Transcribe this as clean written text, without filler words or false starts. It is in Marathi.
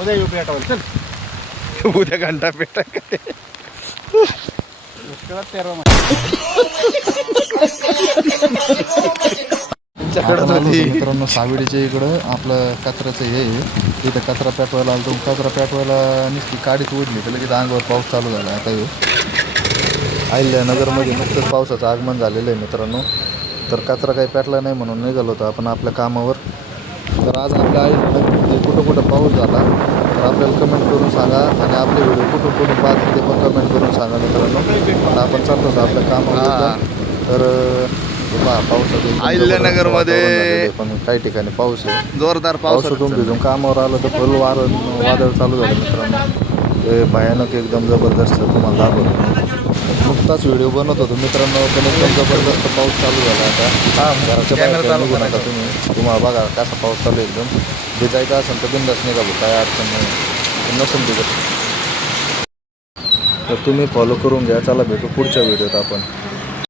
उद्या येऊ भेटावं चल. उद्या घंटा पेटा मित्रांनो सावेडीच्या इकडं आपलं कचऱ्याचं हे आहे. तिथं कचरा पेटवायला आलो. कचरा पेटवायला नुसती काडीच ओढली तर लगेच अंगावर पाऊस चालू झाला. आता हे अहिल्यानगरमध्ये नुकतंच पावसाचं आगमन झालेलं आहे मित्रांनो. तर कचरा काही पेटला नाही म्हणून निघालो होतो आपण आपल्या कामावर. तर आज आपल्या अहिल्यानगरमध्ये कुठं कुठं पाऊस झाला तर आपल्याला कमेंट करून सांगा. आणि आपले व्हिडिओ कुठून कुठून पाहतील ते पण कमेंट करून सांगा मित्रांनो. आणि आपण चालतो आपल्या कामावर. तर पावसाचं अहिल्यानगरमध्ये पण काही ठिकाणी पाऊस आहे. जोरदार पावसातून भिजून कामावर आलं तर फुल वादळ चालू झालं मित्रांनो. ते भयानक एकदम जबरदस्त तुम्हाला दाखवतो. नुकताच व्हिडिओ बनवत होतो मित्रांनो पण एकदम जबरदस्त पाऊस चालू झाला. आता घराच्या बाहेर निघू नका तुम्हाला बघा कसा पाऊस चालू एकदम. भिजायचं असेल तर बिंदास निघालो काय अडचण नाही. नसेल भिजत तर तुम्ही फॉलो करून घ्या. चला भेटू पुढच्या व्हिडिओत आपण.